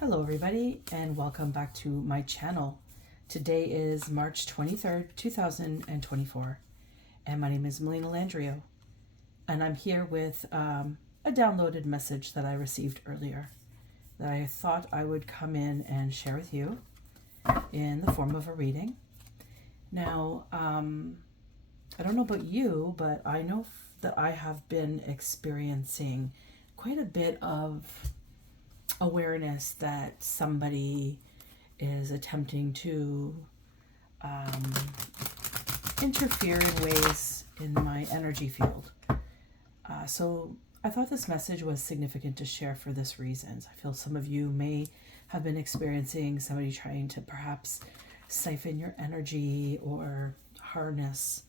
Hello everybody and welcome back to my channel. Today is March 23rd, 2024 and my name is Melina Landrio and I'm here with a downloaded message that I received earlier that I thought I would come in and share with you in the form of a reading. Now, I don't know about you, but I know that I have been experiencing quite a bit of awareness that somebody is attempting to interfere in ways in my energy field. So I thought this message was significant to share for this reason. I feel some of you may have been experiencing somebody trying to perhaps siphon your energy or harness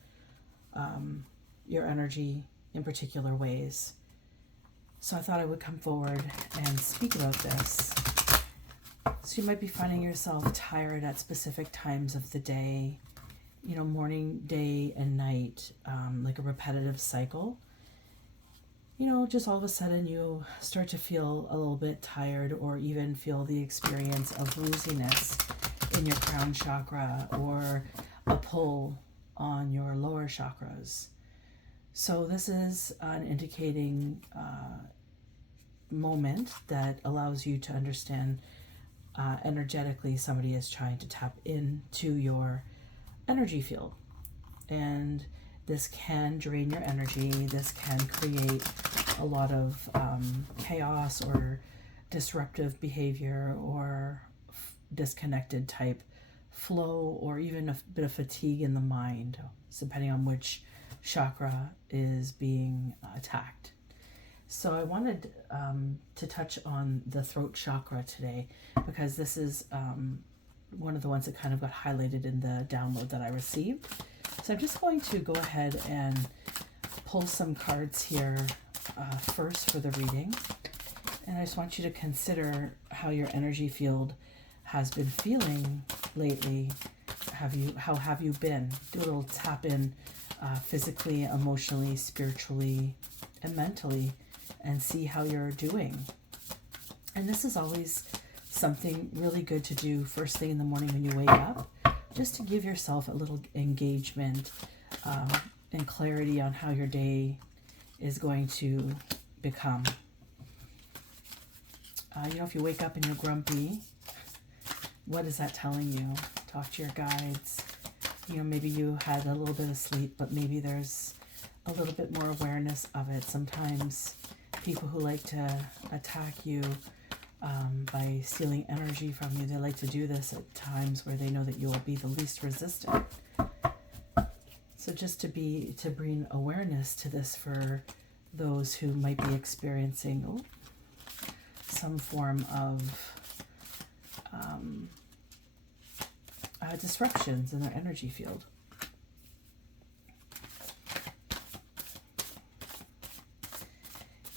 your energy in particular ways. So I thought I would come forward and speak about this. So you might be finding yourself tired at specific times of the day, you know, morning, day, and night, like a repetitive cycle. You know, just all of a sudden you start to feel a little bit tired or even feel the experience of wooziness in your crown chakra or a pull on your lower chakras. So this is an indicating moment that allows you to understand energetically somebody is trying to tap into your energy field. And this can drain your energy. This can create a lot of chaos or disruptive behavior or disconnected type flow or even a bit of fatigue in the mind, depending on which chakra is being attacked. So I wanted to touch on the throat chakra today because this is one of the ones that kind of got highlighted in the download that I received. So I'm just going to go ahead and pull some cards here first for the reading. And I just want you to consider how your energy field has been feeling lately. How have you been? Do a little tap in physically, emotionally, spiritually, and mentally, and see how you're doing. And this is always something really good to do first thing in the morning when you wake up, just to give yourself a little engagement and clarity on how your day is going to become. You know, if you wake up and you're grumpy, what is that telling you? Talk to your guides. You know, maybe you had a little bit of sleep, but maybe there's a little bit more awareness of it. Sometimes people who like to attack you by stealing energy from you, they like to do this at times where they know that you will be the least resistant. So just to bring awareness to this for those who might be experiencing some form of disruptions in their energy field.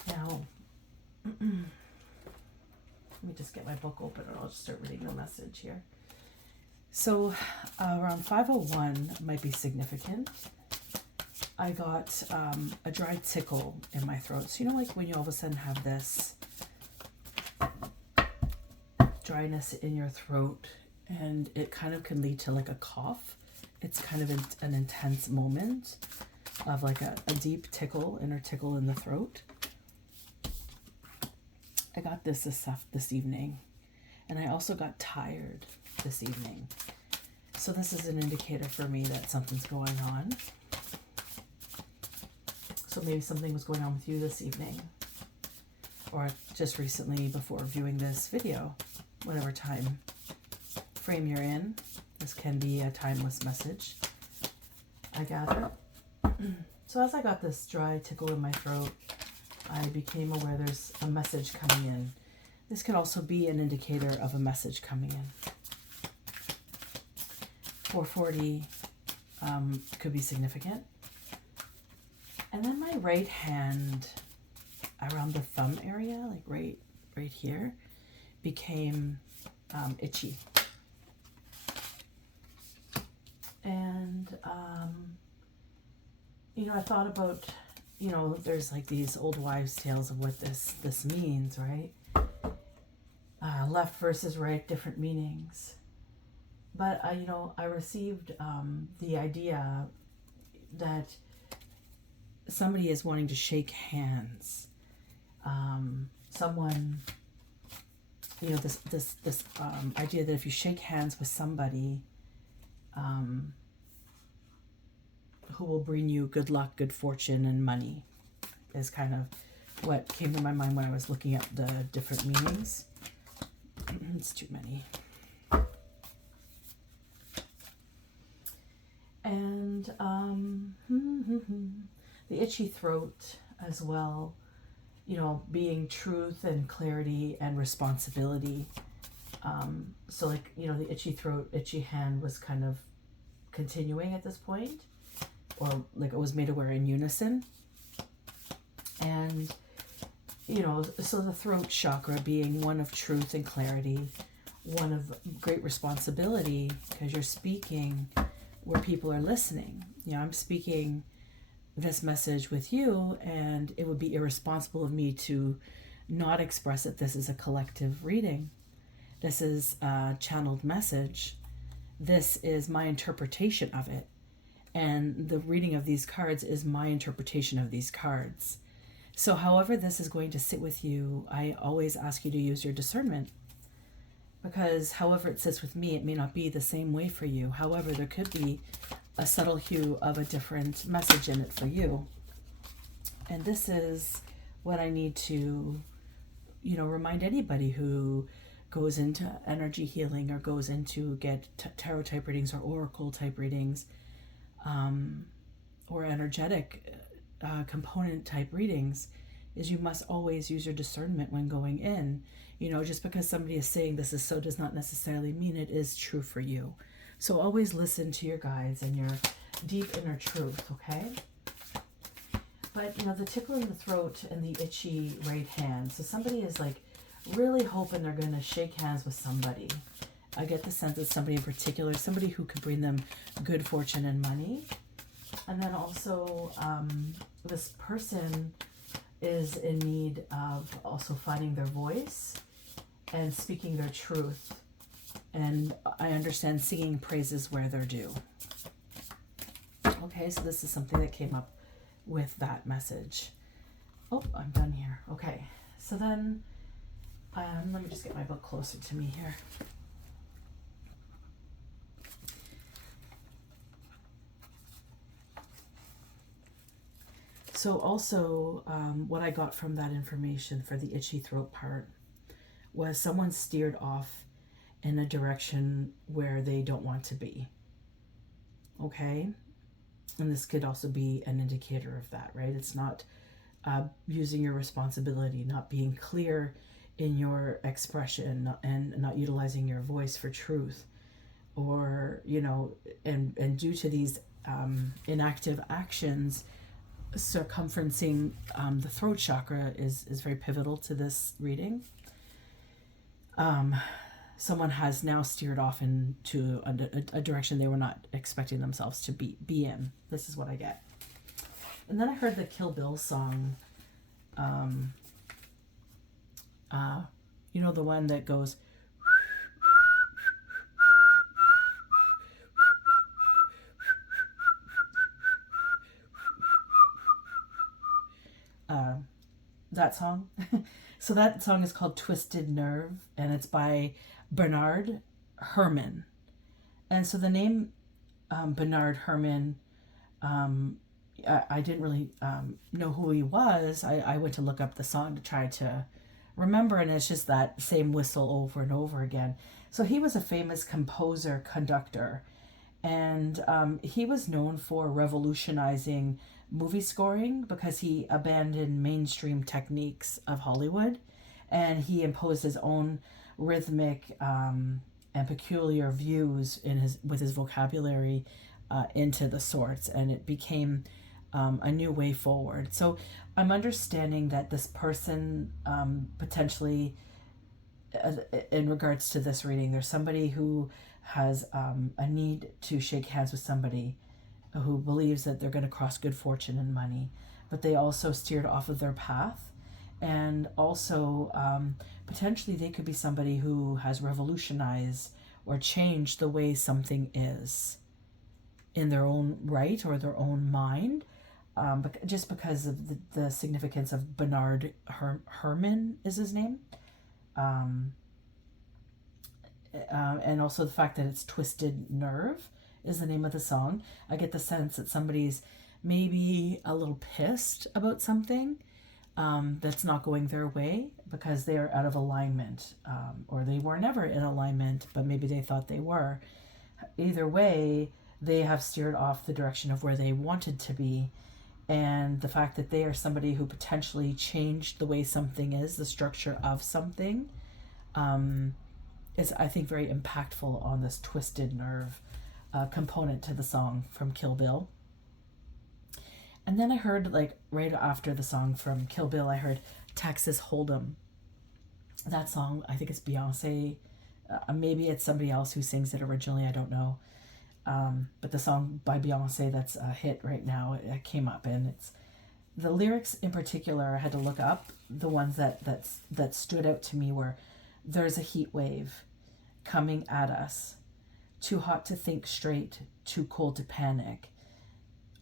Now, let me just get my book open and I'll just start reading the message here. So around 5:01 might be significant. I got a dry tickle in my throat. So you know, like when you all of a sudden have this dryness in your throat and it kind of can lead to like a cough. It's kind of an intense moment of like a deep tickle, inner tickle in the throat. I got this evening, and I also got tired this evening. So this is an indicator for me that something's going on. So maybe something was going on with you this evening, or just recently before viewing this video, whatever time frame you're in. This can be a timeless message, I gather. So as I got this dry tickle in my throat, I became aware there's a message coming in. This could also be an indicator of a message coming in. 440 could be significant. And then my right hand around the thumb area, like right here, became itchy. And, you know, I thought about, you know, there's like these old wives' tales of what this means, right? left versus right, different meanings. But I received the idea that somebody is wanting to shake hands. Someone, this idea that if you shake hands with somebody, who will bring you good luck, good fortune, and money, is kind of what came to my mind when I was looking at the different meanings. It's too many. And the itchy throat as well, being truth and clarity and responsibility. So like, the itchy throat, itchy hand was kind of continuing at this point, or like it was made aware in unison. And, so the throat chakra being one of truth and clarity, one of great responsibility, because you're speaking where people are listening. I'm speaking this message with you, and it would be irresponsible of me to not express that this is a collective reading. This is a channeled message. This is my interpretation of it. And the reading of these cards is my interpretation of these cards. So however this is going to sit with you, I always ask you to use your discernment. Because however it sits with me, it may not be the same way for you. However, there could be a subtle hue of a different message in it for you. And this is what I need to, remind anybody who goes into energy healing or goes into get tarot type readings or oracle type readings, or energetic component type readings, is you must always use your discernment when going in. Just because somebody is saying this is so does not necessarily mean it is true for you. So always listen to your guides and your deep inner truth, okay? But, the tickle in the throat and the itchy right hand. So somebody is like really hoping they're going to shake hands with somebody. I get the sense that somebody in particular, somebody who could bring them good fortune and money. And then also this person is in need of also finding their voice and speaking their truth. And I understand singing praises where they're due. Okay, so this is something that came up with that message. Oh, I'm done here. Okay, so then let me just get my book closer to me here. So also what I got from that information for the itchy throat part was someone steered off in a direction where they don't want to be. Okay? And this could also be an indicator of that, right? It's not using your responsibility, not being clear in your expression, and not utilizing your voice for truth, or, and due to these inactive actions, circumferencing the throat chakra is very pivotal to this reading. Someone has now steered off into a direction they were not expecting themselves to be in. This is what I get. And then I heard the Kill Bill song. The one that goes... that song. So that song is called Twisted Nerve, and it's by Bernard Herrmann. And so the name Bernard Herrmann, I didn't really know who he was. I went to look up the song to try to remember, and it's just that same whistle over and over again. So he was a famous composer, conductor, and he was known for revolutionizing movie scoring because he abandoned mainstream techniques of Hollywood, and he imposed his own rhythmic and peculiar views with his vocabulary into the sorts, and it became a new way forward. So I'm understanding that this person potentially, in regards to this reading, there's somebody who has a need to shake hands with somebody who believes that they're going to cross good fortune and money, but they also steered off of their path, And also, potentially, they could be somebody who has revolutionized or changed the way something is in their own right or their own mind, just because of the significance of Bernard Herrmann is his name. Um, and also the fact that it's Twisted Nerve is the name of the song. I get the sense that somebody's maybe a little pissed about something that's not going their way because they're out of alignment, or they were never in alignment, but maybe they thought they were. Either way, they have steered off the direction of where they wanted to be. And the fact that they are somebody who potentially changed the way something is, the structure of something, is, I think, very impactful on this Twisted Nerve component to the song from Kill Bill. And then I heard, like, right after the song from Kill Bill, I heard Texas Hold'em. That song, I think it's Beyonce. Maybe it's somebody else who sings it originally, I don't know. But the song by Beyonce that's a hit right now, it came up, and it's the lyrics in particular. I had to look up the ones that stood out to me were, "There's a heat wave coming at us, too hot to think straight, too cold to panic.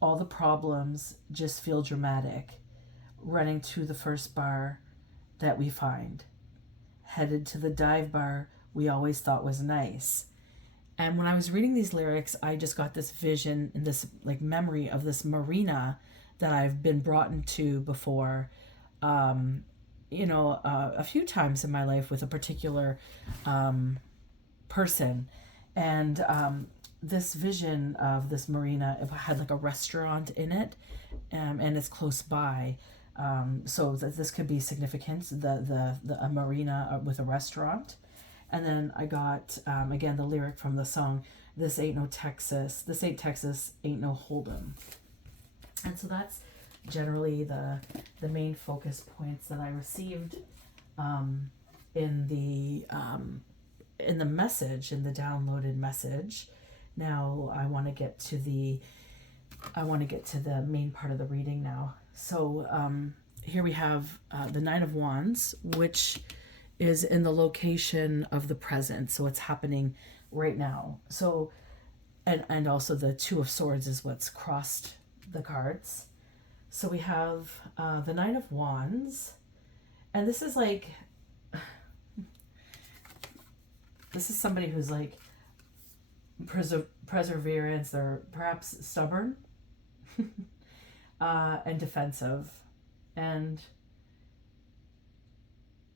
All the problems just feel dramatic, running to the first bar that we find, headed to the dive bar we always thought was nice." And when I was reading these lyrics, I just got this vision and this like memory of this marina that I've been brought into before, a few times in my life with a particular person. And this vision of this marina, it had like a restaurant in it, and it's close by. So that this could be significant, a marina with a restaurant. And then I got, again, the lyric from the song, this ain't Texas, ain't no Hold'em. And so that's generally the main focus points that I received in the message, in the downloaded message. Now I want to get to the main part of the reading now. So here we have the Nine of Wands, which is in the location of the present, so it's happening right now. So and also the Two of Swords is what's crossed the cards. So we have the Nine of Wands, and this is like somebody who's like perseverance. They're perhaps stubborn and defensive, and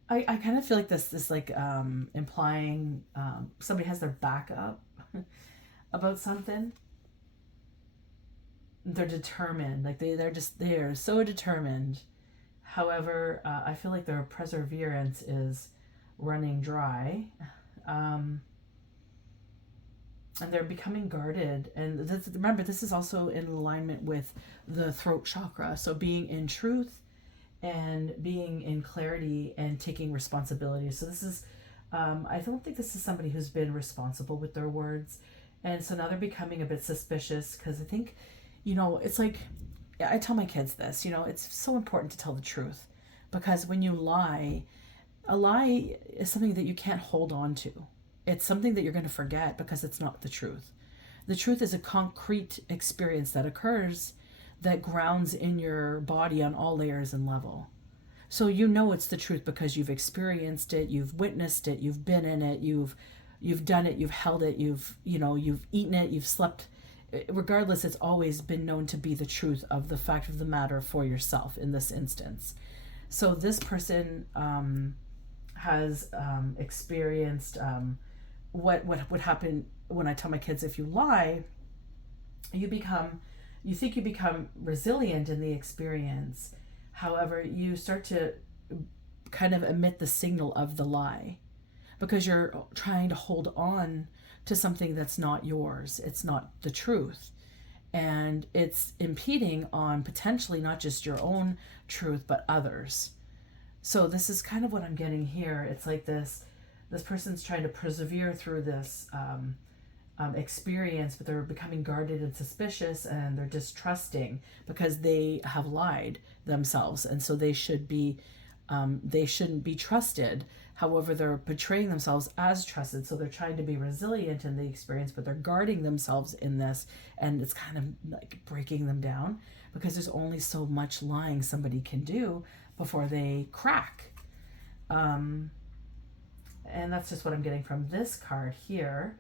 I kind of feel like this like implying somebody has their back up about something. They're determined, like they are so determined. However, I feel like their perseverance is running dry, and they're becoming guarded. And remember, this is also in alignment with the throat chakra. So being in truth and being in clarity and taking responsibility. So this is, I don't think this is somebody who's been responsible with their words. And so now they're becoming a bit suspicious, because I think, it's like, I tell my kids this, it's so important to tell the truth, because when you lie, a lie is something that you can't hold on to. It's something that you're going to forget because it's not the truth. The truth is a concrete experience that occurs, that grounds in your body on all layers and level. So it's the truth because you've experienced it, you've witnessed it, you've been in it, you've done it, you've held it, you've eaten it, you've slept. Regardless, it's always been known to be the truth of the fact of the matter for yourself in this instance. So this person has experienced what would happen when I tell my kids, if you lie, you think you become resilient in the experience. However, you start to kind of emit the signal of the lie, because you're trying to hold on to something that's not yours. It's not the truth. And it's impeding on potentially not just your own truth, but others. So this is kind of what I'm getting here. It's like this person's trying to persevere through this experience, but they're becoming guarded and suspicious, and they're distrusting because they have lied themselves. And so they should be They shouldn't be trusted. However, they're portraying themselves as trusted. So they're trying to be resilient in the experience, but they're guarding themselves in this. And it's kind of like breaking them down because there's only so much lying somebody can do before they crack. And that's just what I'm getting from this card here.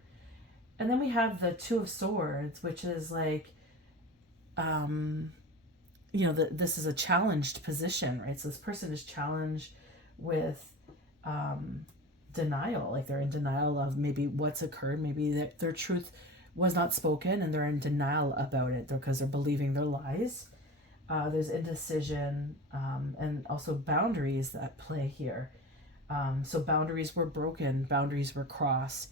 And then we have the Two of Swords, which is like, this is a challenged position, right? So this person is challenged with denial, like they're in denial of maybe what's occurred, maybe their truth was not spoken and they're in denial about it because they're believing their lies. There's indecision and also boundaries that play here. So boundaries were broken, boundaries were crossed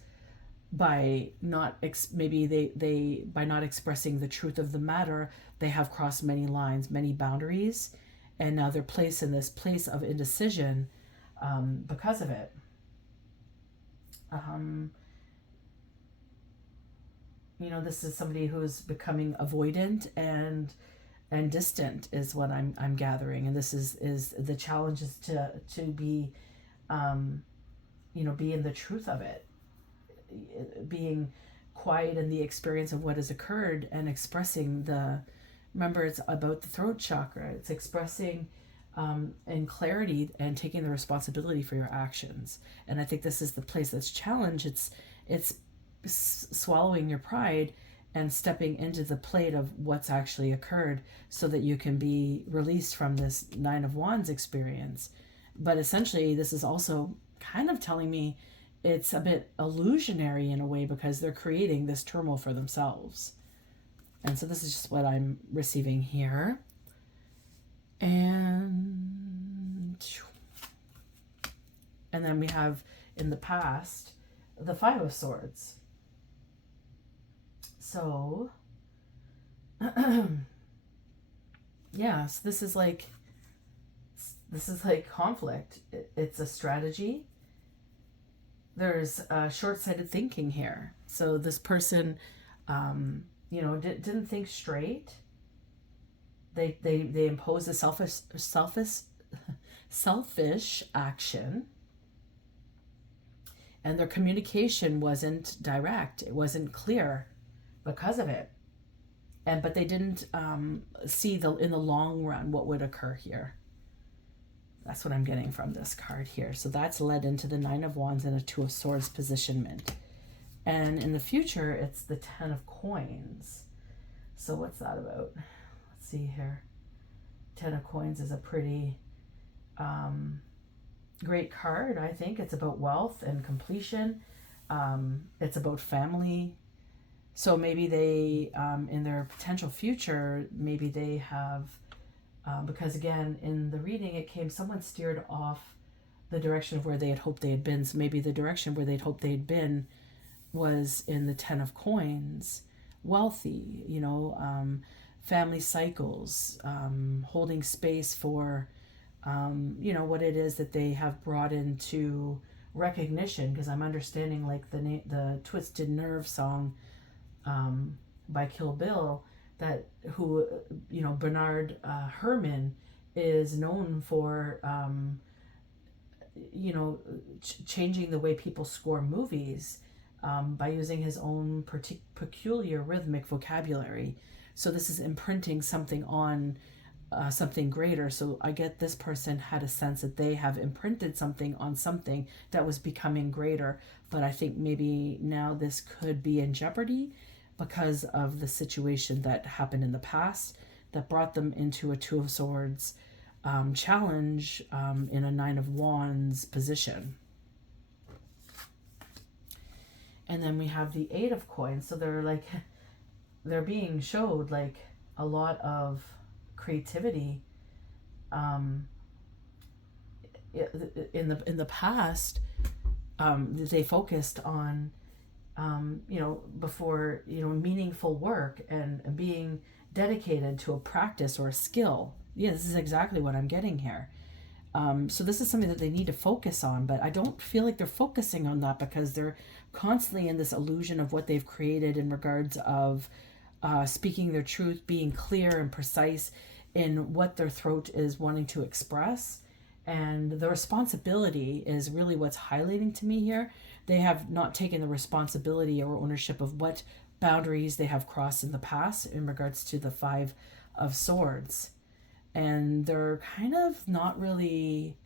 by not by not expressing the truth of the matter. They have crossed many lines, many boundaries, and now they're placed in this place of indecision because of it. This is somebody who's becoming avoidant and distant is what I'm gathering, and this is the challenge is to be be in the truth of it, being quiet in the experience of what has occurred and expressing remember, it's about the throat chakra. It's expressing in clarity and taking the responsibility for your actions. And I think this is the place that's challenged. It's swallowing your pride and stepping into the plate of what's actually occurred so that you can be released from this Nine of Wands experience. But essentially, this is also kind of telling me it's a bit illusionary in a way because they're creating this turmoil for themselves. And so this is just what I'm receiving here. And then we have in the past the Five of Swords. So yeah, so this is like conflict. It's a strategy. There's short-sighted thinking here. So this person didn't think straight. They imposed a selfish action, and their communication wasn't direct. It wasn't clear because of it. But they didn't see in the long run what would occur here. That's what I'm getting from this card here. So that's led into the Nine of Wands and a Two of Swords positionment. And in the future, it's the Ten of Coins. So what's that about? Let's see here. Ten of Coins is a pretty great card, I think. It's about wealth and completion. It's about family. So maybe they, in their potential future, maybe they have, because again, in the reading, it came, someone steered off the direction of where they had hoped they had been. So maybe the direction where they'd hoped they'd been was in the Ten of Coins, wealthy, family cycles, holding space for, what it is that they have brought into recognition. Because I'm understanding, like the Twisted Nerve song by Kill Bill, that Bernard Herrmann is known for, changing the way people score movies. By using his own peculiar rhythmic vocabulary. So this is imprinting something on something greater. So I get this person had a sense that they have imprinted something on something that was becoming greater. But I think maybe now this could be in jeopardy because of the situation that happened in the past that brought them into a Two of Swords challenge in a Nine of Wands position. And then we have the Eight of Coins. So they're being showed like a lot of creativity. In the past, they focused on, before, meaningful work and being dedicated to a practice or a skill. Yeah, this is exactly what I'm getting here. So this is something that they need to focus on, but I don't feel like they're focusing on that because they're constantly in this illusion of what they've created in regards of speaking their truth, being clear and precise in what their throat is wanting to express. And the responsibility is really what's highlighting to me here. They have not taken the responsibility or ownership of what boundaries they have crossed in the past in regards to the Five of Swords. And they're kind of not really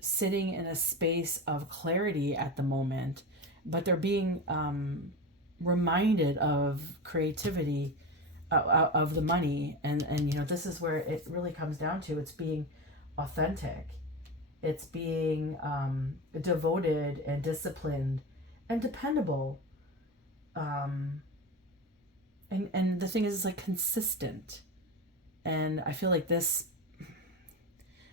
sitting in a space of clarity at the moment, but they're being reminded of creativity, of the money. And this is where it really comes down to. It's being authentic. It's being devoted and disciplined and dependable. And the thing is, it's like consistent. And I feel like this,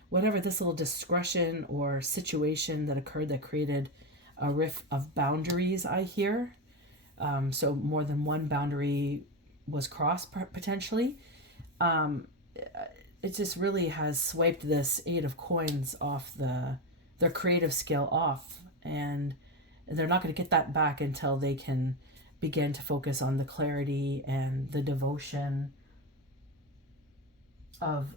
whatever this little discretion or situation that occurred that created a rift of boundaries, I hear. So more than one boundary was crossed potentially. It just really has swiped this Eight of Coins off their creative skill off, and they're not going to get that back until they can begin to focus on the clarity and the devotion of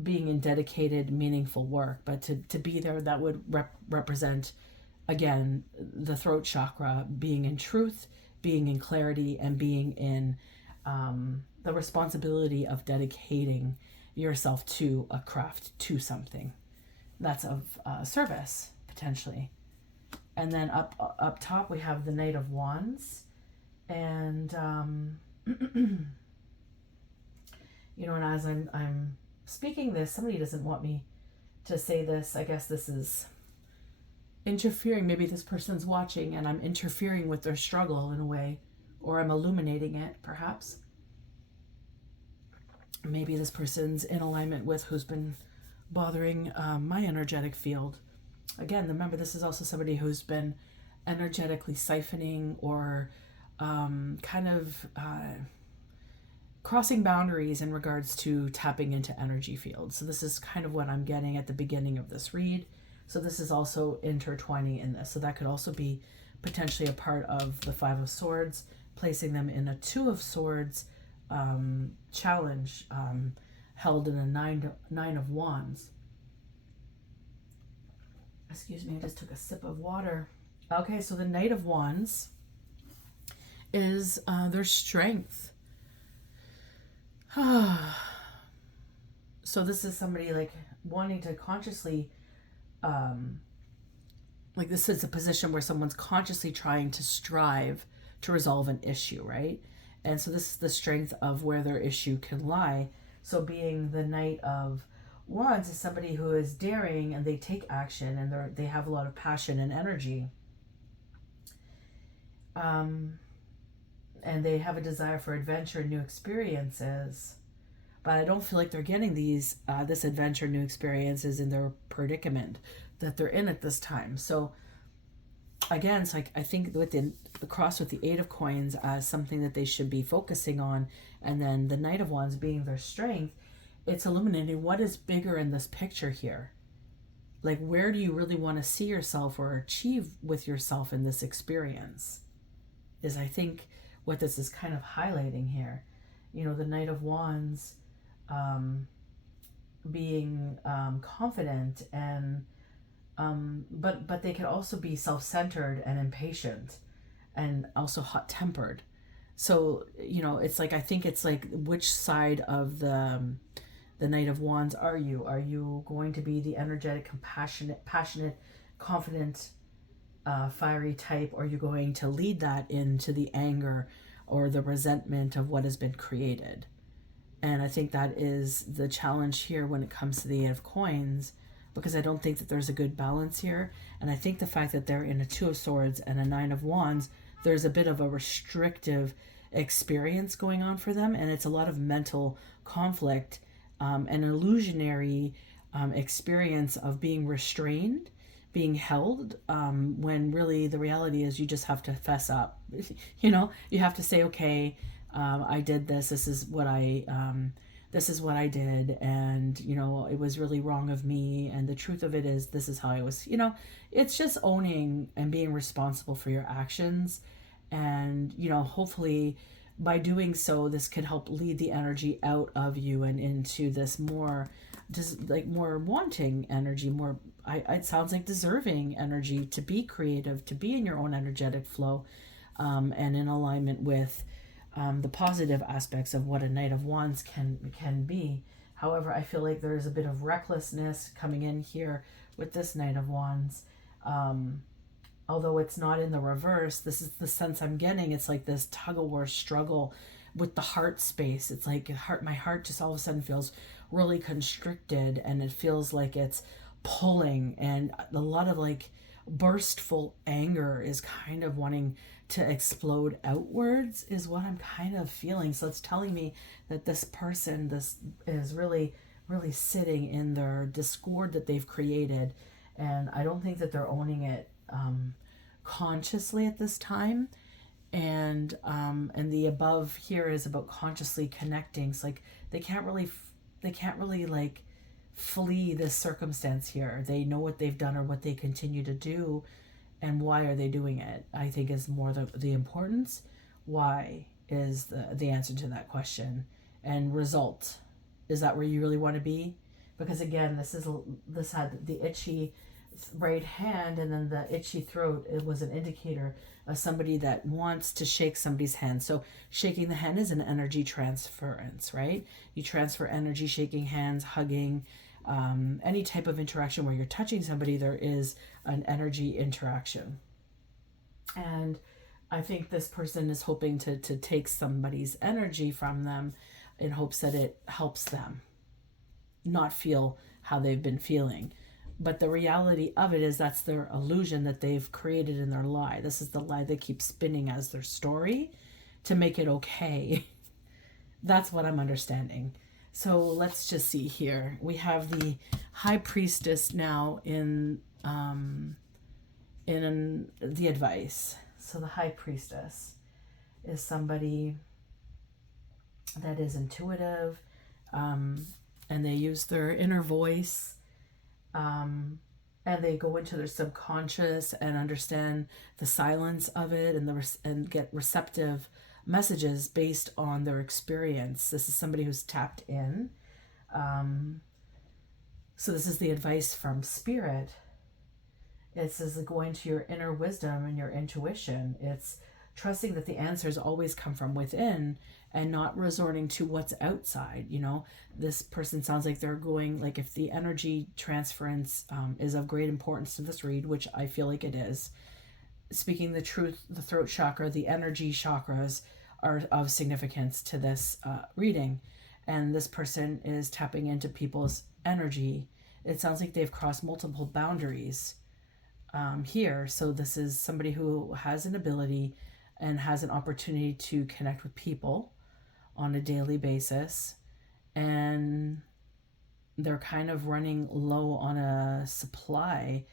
being in dedicated, meaningful work. But to be there, that would represent, again, the throat chakra, being in truth, being in clarity, and being in the responsibility of dedicating yourself to a craft, to something that's of service, potentially. And then up top, we have the Knight of Wands. And, and as I'm speaking this, somebody doesn't want me to say this. I guess this is interfering. Maybe this person's watching and I'm interfering with their struggle in a way, or I'm illuminating it, perhaps. Maybe this person's in alignment with who's been bothering my energetic field. Again, remember, this is also somebody who's been energetically siphoning or crossing boundaries in regards to tapping into energy fields. So this is kind of what I'm getting at the beginning of this read. So this is also intertwining in this. So that could also be potentially a part of the Five of Swords, placing them in a Two of Swords challenge held in a Nine of Wands. Excuse me, I just took a sip of water. Okay, so the Knight of Wands is their strength. So this is somebody like wanting to consciously, like this is a position where someone's consciously trying to strive to resolve an issue, right? And so this is the strength of where their issue can lie. So being the Knight of Wands is somebody who is daring and they take action and they have a lot of passion and energy. And they have a desire for adventure and new experiences. But I don't feel like they're getting this adventure, new experiences in their predicament that they're in at this time. So again, it's like I think with the cross with the Eight of Coins as something that they should be focusing on, and then the Knight of Wands being their strength, it's illuminating what is bigger in this picture here. Like, where do you really want to see yourself or achieve with yourself in this experience? Is, I think, what this is kind of highlighting here. The Knight of Wands being confident and but they could also be self-centered and impatient and also hot-tempered. So it's like, I think it's like, which side of the Knight of Wands are you? Are you going to be the energetic, compassionate, passionate, confident, fiery type, or are you going to lead that into the anger or the resentment of what has been created? And I think that is the challenge here when it comes to the Eight of Coins, because I don't think that there's a good balance here. And I think the fact that they're in a Two of Swords and a Nine of Wands, there's a bit of a restrictive experience going on for them, and it's a lot of mental conflict, an illusionary experience of being restrained, being held, when really the reality is you just have to fess up. You have to say, okay, I did this. This is what I did, and it was really wrong of me. And the truth of it is, this is how I was. It's just owning and being responsible for your actions, and hopefully by doing so, this could help lead the energy out of you and into this more like more wanting energy, more, it sounds like deserving energy to be creative, to be in your own energetic flow, and in alignment with the positive aspects of what a Knight of Wands can be. However, I feel like there's a bit of recklessness coming in here with this Knight of Wands. Although it's not in the reverse, this is the sense I'm getting. It's like this tug-of-war struggle with the heart space. It's like my heart just all of a sudden feels really constricted, and it feels like it's pulling, and a lot of like burstful anger is kind of wanting to explode outwards, is what I'm kind of feeling. So it's telling me that this person, this is really sitting in their discord that they've created, and I don't think that they're owning it consciously at this time. And the above here is about consciously connecting. It's like they can't really like flee this circumstance here. They know what they've done or what they continue to do, and why are they doing it, I think, is more the importance. Why is the answer to that question. And result, is that where you really want to be? Because again, this had the itchy right hand and then the itchy throat. It was an indicator of somebody that wants to shake somebody's hand. So shaking the hand is an energy transference, right? You transfer energy, shaking hands, hugging, any type of interaction where you're touching somebody, there is an energy interaction. And I think this person is hoping to take somebody's energy from them in hopes that it helps them not feel how they've been feeling. But the reality of it is that's their illusion that they've created in their lie. This is the lie they keep spinning as their story to make it okay. That's what I'm understanding. So let's just see here. We have the High Priestess now in the advice. So the High Priestess is somebody that is intuitive, and they use their inner voice, and they go into their subconscious and understand the silence of it, and get receptive messages based on their experience. This is somebody who's tapped in. So this is the advice from Spirit. It says going to your inner wisdom and your intuition. It's trusting that the answers always come from within and not resorting to what's outside. You know, this person sounds like they're going, like if the energy transference is of great importance to this read, which I feel like it is, speaking the truth, the throat chakra, the energy chakras are of significance to this reading. And this person is tapping into people's energy. It sounds like they've crossed multiple boundaries here. So this is somebody who has an ability and has an opportunity to connect with people on a daily basis. And they're kind of running low on a supply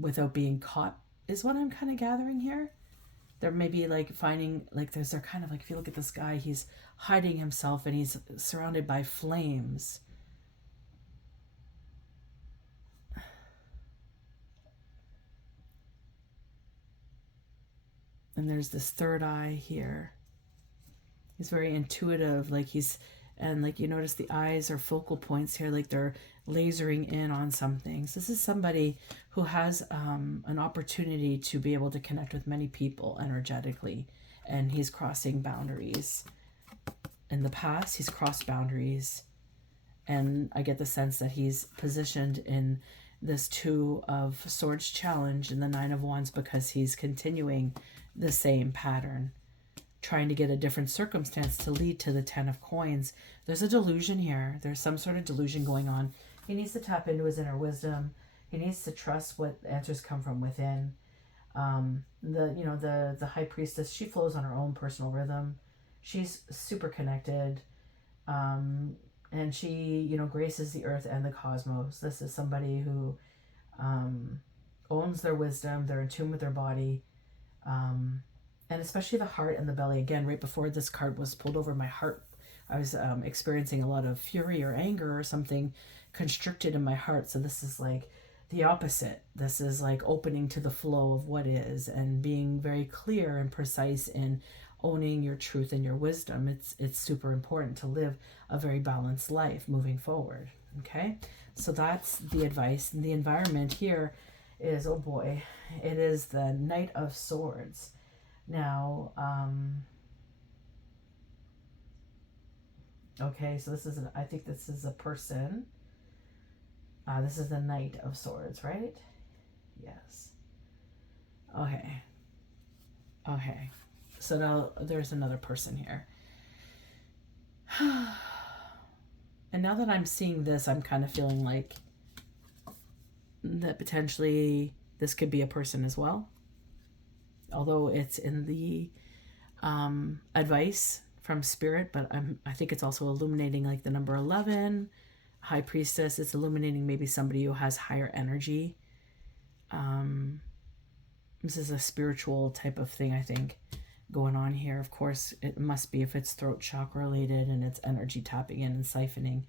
without being caught, is what I'm kind of gathering here. They're maybe like finding, like they're kind of like, if you look at this guy, he's hiding himself and he's surrounded by flames. And there's this third eye here. He's very intuitive, like and like you notice the eyes are focal points here, like they're lasering in on something. So this is somebody who has an opportunity to be able to connect with many people energetically, and he's crossing boundaries. In the past, he's crossed boundaries, and I get the sense that he's positioned in this Two of Swords challenge in the Nine of Wands because he's continuing the same pattern, trying to get a different circumstance to lead to the Ten of Coins. There's a delusion here. There's some sort of delusion going on. He needs to tap into his inner wisdom. He needs to trust what answers come from within. The High Priestess, she flows on her own personal rhythm. She's super connected, and she, graces the earth and the cosmos. This is somebody who owns their wisdom. They're in tune with their body. And especially the heart and the belly. Again, right before this card was pulled over my heart, I was experiencing a lot of fury or anger or something constricted in my heart. So this is like the opposite. This is like opening to the flow of what is and being very clear and precise in owning your truth and your wisdom. It's super important to live a very balanced life moving forward. Okay, so that's the advice. And the environment here is, oh boy, it is the Knight of Swords. Now, okay, so this is, I think this is a person. This is the Knight of Swords, right? Yes. Okay. Okay. So now there's another person here. And now that I'm seeing this, I'm kind of feeling like that potentially this could be a person as well. Although it's in the advice from Spirit, but I think it's also illuminating like the number 11, High Priestess. It's illuminating maybe somebody who has higher energy. This is a spiritual type of thing, I think, going on here. Of course, it must be if it's throat chakra related and it's energy tapping in and siphoning.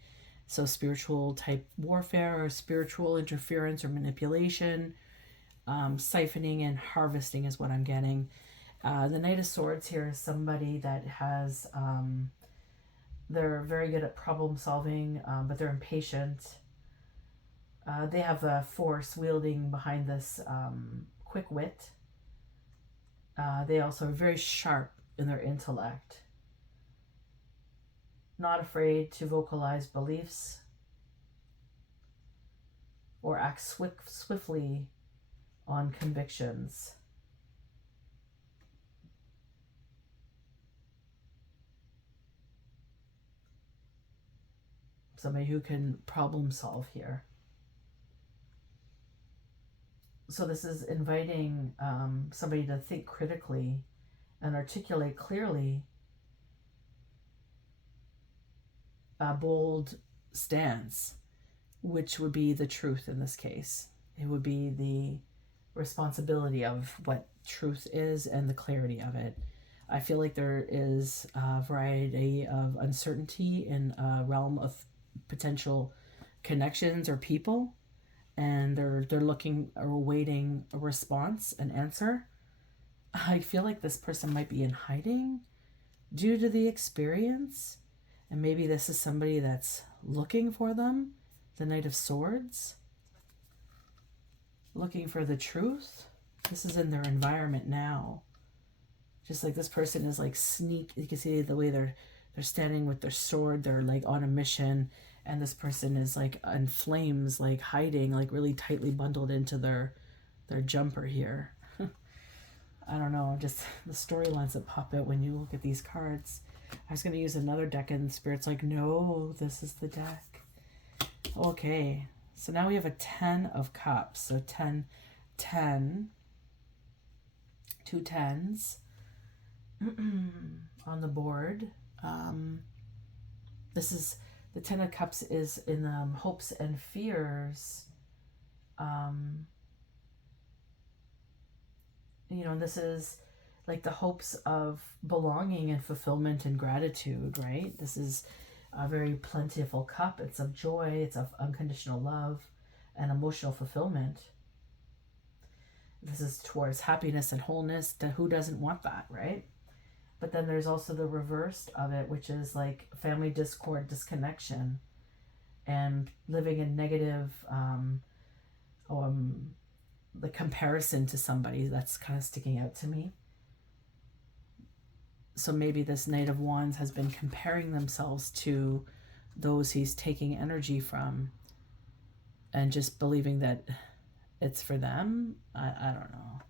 So spiritual type warfare or spiritual interference or manipulation, siphoning and harvesting is what I'm getting. The Knight of Swords here is somebody that has, they're very good at problem solving, but they're impatient. They have a force wielding behind this quick wit. They also are very sharp in their intellect. Not afraid to vocalize beliefs or act swiftly on convictions. Somebody who can problem solve here. So this is inviting somebody to think critically and articulate clearly a bold stance, which would be the truth in this case. It would be the responsibility of what truth is and the clarity of it. I feel like there is a variety of uncertainty in a realm of potential connections or people, and they're looking or awaiting a response, an answer. I feel like this person might be in hiding due to the experience, and maybe this is somebody that's looking for them, the Knight of Swords, looking for the truth. This is in their environment now. Just like this person is like you can see the way they're standing with their sword, they're like on a mission, and this person is like in flames, like hiding, like really tightly bundled into their jumper here. I don't know, just the storylines that pop out when you look at these cards. I was going to use another deck and Spirit's like, no, this is the deck. Okay, so now we have a 10 of Cups. So 10, 10, 2 10s on the board. This is, the 10 of Cups is in hopes and fears. You know, this is like the hopes of belonging and fulfillment and gratitude, right? This is a very plentiful cup. It's of joy, it's of unconditional love and emotional fulfillment. This is towards happiness and wholeness. Who doesn't want that, right? But then there's also the reverse of it, which is like family discord, disconnection, and living in negative, the comparison to somebody. That's kind of sticking out to me. So maybe this Knight of Wands has been comparing themselves to those he's taking energy from and just believing that it's for them. I don't know.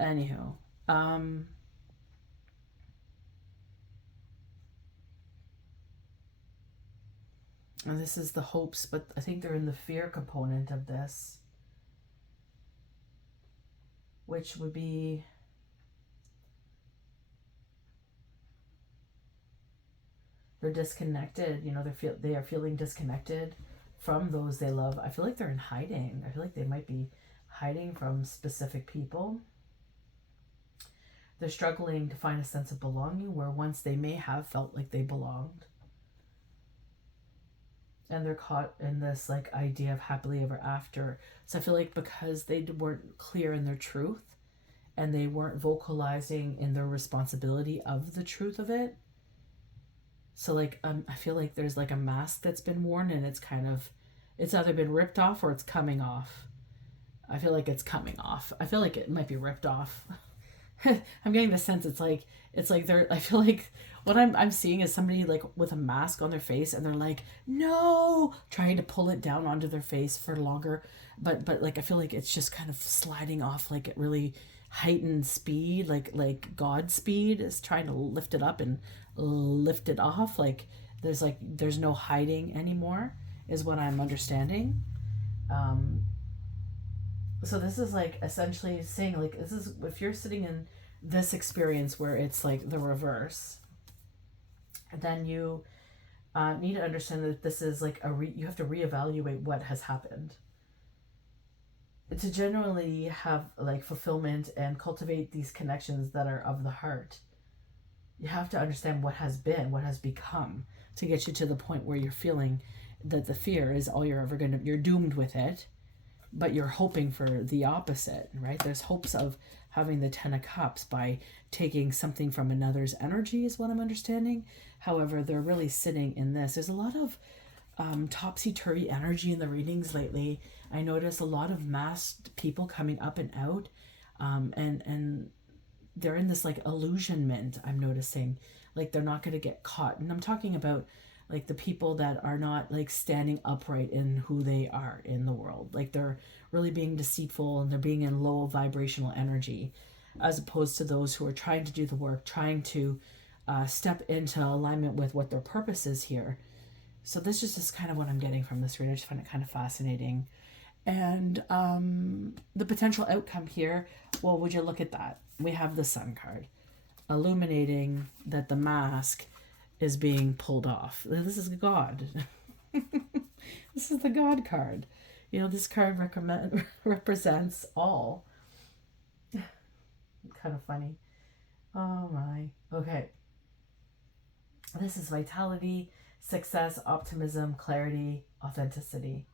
Anywho, and this is the hopes, but I think they're in the fear component of this, which would be they're disconnected. You know, they are feeling disconnected from those they love. I feel like they're in hiding. I feel like they might be hiding from specific people. They're struggling to find a sense of belonging where once they may have felt like they belonged. And they're caught in this like idea of happily ever after. So I feel like because they weren't clear in their truth and they weren't vocalizing in their responsibility of the truth of it, So like I feel like there's like a mask that's been worn, and it's either been ripped off or it's coming off. I feel like it's coming off. I feel like it might be ripped off. I'm getting the sense it's like they're, I feel like what I'm seeing is somebody like with a mask on their face, and they're like, no, trying to pull it down onto their face for longer. But like I feel like it's just kind of sliding off, like it really heightened speed, like God speed is trying to lift it up and lift it off. There's no hiding anymore, is what I'm understanding. Um, so this is like essentially saying, like, this is, if you're sitting in this experience where it's like the reverse, then you need to understand that this is like you have to reevaluate what has happened to generally have like fulfillment and cultivate these connections that are of the heart. You have to understand what has been, what has become, to get you to the point where you're feeling that the fear is all you're ever you're doomed with it, but you're hoping for the opposite, right? There's hopes of having the 10 of Cups by taking something from another's energy, is what I'm understanding. However, they're really sitting in this. There's a lot of topsy-turvy energy in the readings lately. I notice a lot of masked people coming up and out, and they're in this like illusionment. I'm noticing like they're not going to get caught, and I'm talking about like the people that are not like standing upright in who they are in the world. Like they're really being deceitful, and they're being in low vibrational energy, as opposed to those who are trying to do the work, trying to step into alignment with what their purpose is here. So this is just kind of what I'm getting from this read. I just find it kind of fascinating. And the potential outcome here, well, would you look at that? We have the Sun card, illuminating that the mask is being pulled off. This is God. This is the God card. You know, this card represents all. Kind of funny. Oh my. Okay. This is vitality, success, optimism, clarity, authenticity.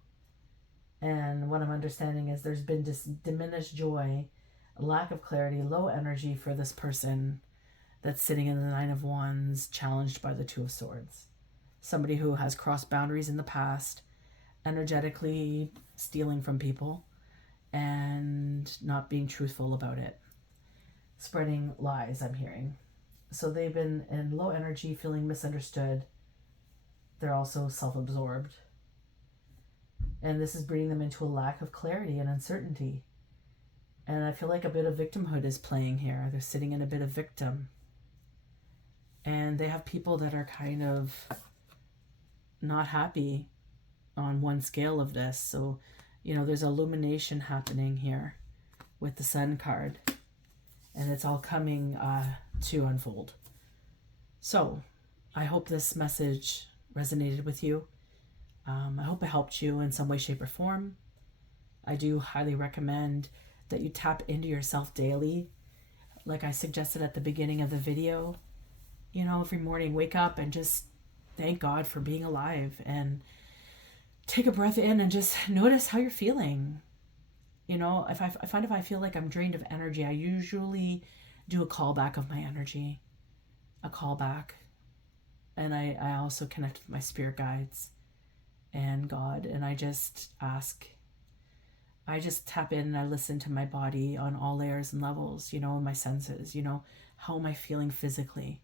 And what I'm understanding is there's been diminished joy, lack of clarity, low energy for this person that's sitting in the Nine of Wands, challenged by the Two of Swords. Somebody who has crossed boundaries in the past, energetically stealing from people and not being truthful about it. Spreading lies, I'm hearing. So they've been in low energy, feeling misunderstood. They're also self-absorbed. And this is bringing them into a lack of clarity and uncertainty. And I feel like a bit of victimhood is playing here. They're sitting in a bit of victim. And they have people that are kind of not happy on one scale of this. So, you know, there's illumination happening here with the Sun card. And it's all coming to unfold. So, I hope this message resonated with you. I hope it helped you in some way, shape, or form. I do highly recommend that you tap into yourself daily. Like I suggested at the beginning of the video, you know, every morning wake up and just thank God for being alive, and take a breath in and just notice how you're feeling. You know, I find if I feel like I'm drained of energy, I usually do a callback of my energy, a callback. And I also connect with my spirit guides and God, and I just tap in and I listen to my body on all layers and levels, you know, my senses, you know, how am I feeling physically?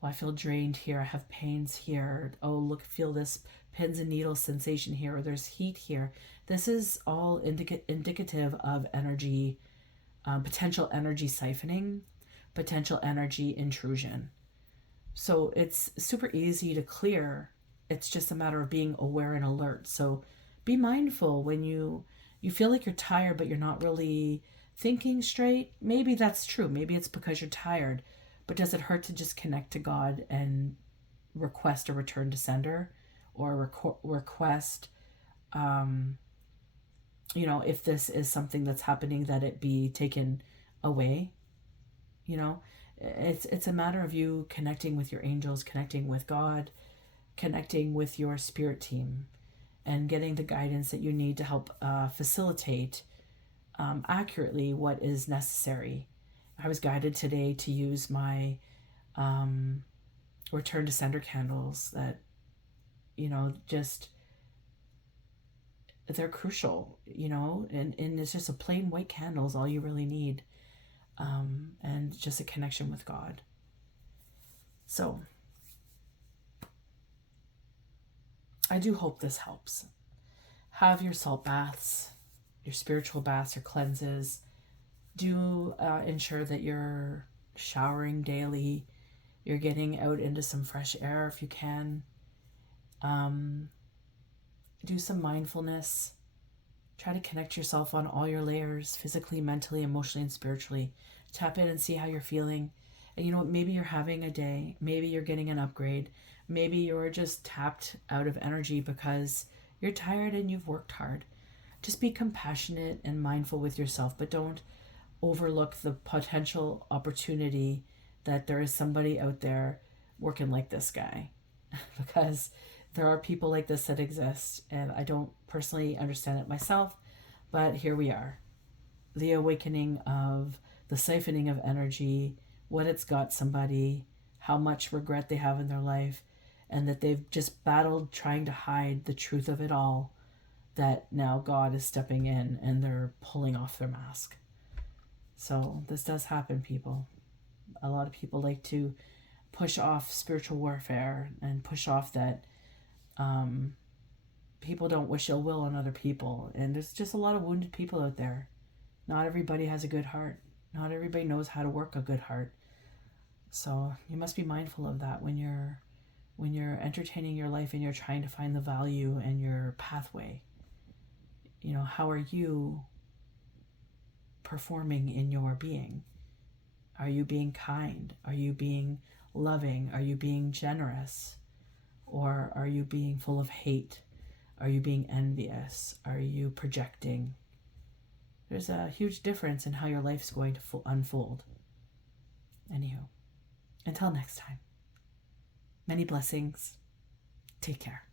Well, I feel drained here. I have pains here. Oh, look, feel this pins and needles sensation here, or there's heat here. This is all indicative of energy, potential energy siphoning, potential energy intrusion. So it's super easy to clear. It's just a matter of being aware and alert. So be mindful when you feel like you're tired, but you're not really thinking straight. Maybe that's true. Maybe it's because you're tired. But does it hurt to just connect to God and request a return to sender, or request, you know, if this is something that's happening, that it be taken away? You know, it's a matter of you connecting with your angels, connecting with God, connecting with your spirit team, and getting the guidance that you need to help facilitate accurately what is necessary. I was guided today to use my or turn to center candles that, just, they're crucial, and it's just a plain white candle is all you really need, and just a connection with God. So I do hope this helps. Have your salt baths, your spiritual baths or cleanses. Do ensure that you're showering daily. You're getting out into some fresh air if you can. Do some mindfulness. Try to connect yourself on all your layers, physically, mentally, emotionally, and spiritually. Tap in and see how you're feeling. And maybe you're having a day. Maybe you're getting an upgrade. Maybe you're just tapped out of energy because you're tired and you've worked hard. Just be compassionate and mindful with yourself, but don't overlook the potential opportunity that there is somebody out there working like this guy. Because there are people like this that exist, and I don't personally understand it myself, but here we are. The awakening of the siphoning of energy, what it's got somebody, how much regret they have in their life, and that they've just battled trying to hide the truth of it all, that now God is stepping in and they're pulling off their mask. So this does happen, people. A lot of people like to push off spiritual warfare and push off that people don't wish ill will on other people. And there's just a lot of wounded people out there. Not everybody has a good heart. Not everybody knows how to work a good heart. So you must be mindful of that when you're entertaining your life and you're trying to find the value and your pathway. How are you performing in your being? Are you being kind? Are you being loving? Are you being generous? Or are you being full of hate? Are you being envious? Are you projecting? There's a huge difference in how your life's going to unfold. Anywho, until next time, many blessings. Take care.